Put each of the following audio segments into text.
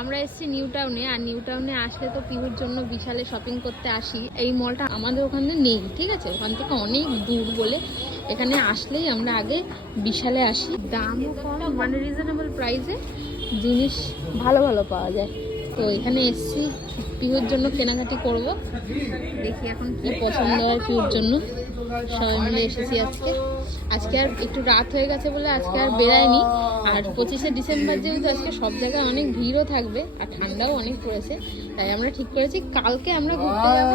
আমরা এসেছি নিউ টাউনে, আর নিউ টাউনে আসলে তো পিহুর জন্য বিশালে শপিং করতে আসি। এই মলটা আমাদের ওখানে নেই, ঠিক আছে, ওখান থেকে অনেক দূর বলে এখানে আসলেই আমরা আগে বিশালে আসি। দামও কম, মানে রিজনেবল প্রাইসে জিনিস ভালো ভালো পাওয়া যায়। তো এখানে এসেছি পিহুর জন্য কেনাকাটি করব, দেখি এখন কি পছন্দ হয় পিহুর জন্য। সবাই মিলে এসেছি আজকে। আজকে আর একটু রাত হয়ে গেছে বলে আজকে আর বেরায়নি। আর 25শে ডিসেম্বর যেহেতু আজকে সব জায়গায় অনেক ভিড়ও থাকবে আর ঠান্ডাও অনেক পড়েছে, তাই আমরা ঠিক করেছি কালকে আমরা ঘুরতে যাব,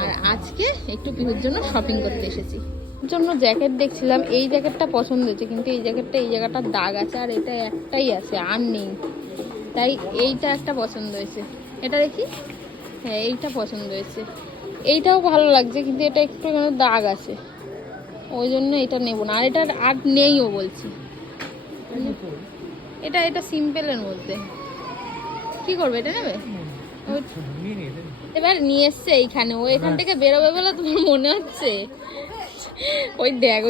আর আজকে একটু পিহুর জন্য শপিং করতে এসেছি। জন্য জ্যাকেট দেখছিলাম, এই জ্যাকেটটা পছন্দ হয়েছে, কিন্তু এই জ্যাকেটটা এই জায়গাটার দাগ আছে আর এটা একটাই আছে আর নেই, তাই এইটা একটা পছন্দ হয়েছে। এটা দেখি, হ্যাঁ এইটা পছন্দ হয়েছে। এইটাও ভালো লাগছে কিন্তু এটা একটু দাগ আছে, ওই জন্য এটা নেব না। আর এটা আর নেইও বলছি, এটা এটা সিম্পলের মধ্যে। কি করবে, এটা নেবে? এবার নিয়ে এসছে এইখানে, ও এখান থেকে বেরোবে বলে তোমার মনে হচ্ছে? ওই দেখ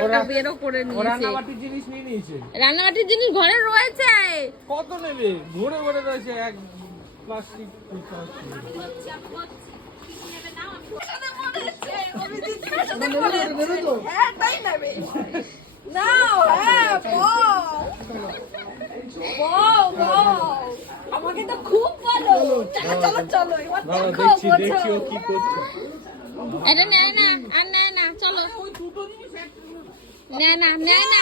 একটা বেরো করে নিয়েছে। রান্নাবাটির জিনিস ঘরে রয়েছে। কত নেবে? ভরে ভরে রয়েছে এক প্লাস্টিক। আমাকে তো খুব ভালো। চলো চলো দেখছি ও কি করছে। এটা নেয় না, আর নেয় না, চলো নেয় না, নেয় না,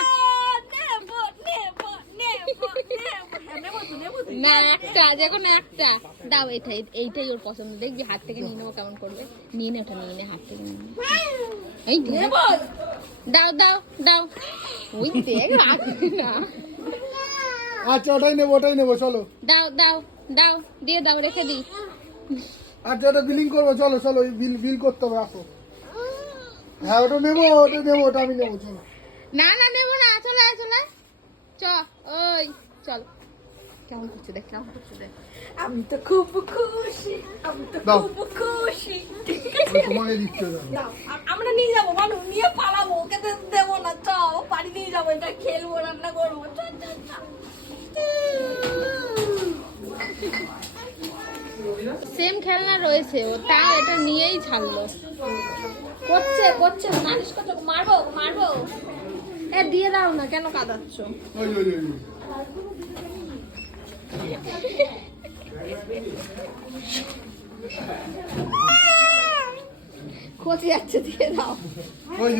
না একটা যখন একটা দাও, এইটাই ওর পছন্দ। দেখবি হাত থেকে নিয়ে নেবো কেমন করবে। নিয়ে নে, ওটা নিয়ে নে, হাত থেকে নিয়ে নে। এই দাও দাও দাও, ওই দেখ না। আচ্ছা ওটাই নেবো চলো। দাও দাও দাও, দিয়ে দাও, রেখে দিই। আচ্ছা ওটা বিলিং করবো, চলো চলো বিল করতে হবে, আসো। হ্যাঁ ওটা নেবো ওটা আমি নেবো, চলো। না না নেবো না, চলে চলে চ, ওই চল। কেমন করছে দেখ, কেমন করছে দেখ। আমি তো খুব খুশি, আমি তো খুব খুশি। তোমাকে দিচ্ছে আমরা নিয়ে যাবো, মানুষ নিয়ে পালাবো, ওকে তো দেবো না। চাও বাড়ি নিয়ে যাবো, এটা খেলবো, রান্না করবো। সেম খেলনা রয়েছে, ও তাও এটা নিয়েই ছাড়লো। করছে নালিশ করছে, মারবো। এ দিয়ে দাও না, কেন কাঁদাচ্ছ? খোঁচে যাচ্ছে, দিয়ে দাও। ওই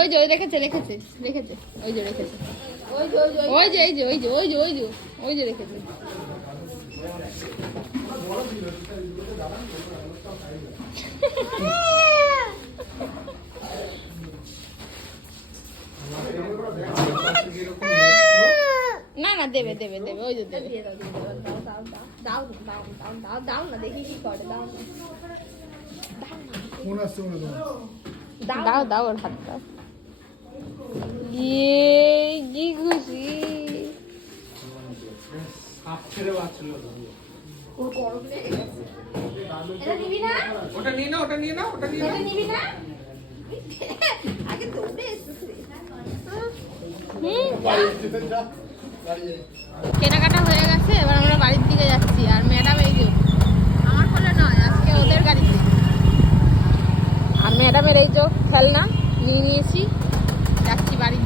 যে রেখেছে ওই যে রেখেছে, ওই যে রেখেছে। না না দেবে, ওই যে দেবে। দাও না, দেখি কি করে। দাও ওর হাতটা। কি খুশি। ওটা নিয়ে নাও। আগে দৌড়ে এসেছে। কেনাকাটা হয়ে গেছে, এবার আমরা বাড়ির দিকে যাচ্ছি। আর ম্যাডাম এই যে আমার কোলে নয়, আজকে ওদের গাড়িতে। আর ম্যাডামের এই যে খেলনা নিয়ে নিয়েছি, যাচ্ছি বাড়ির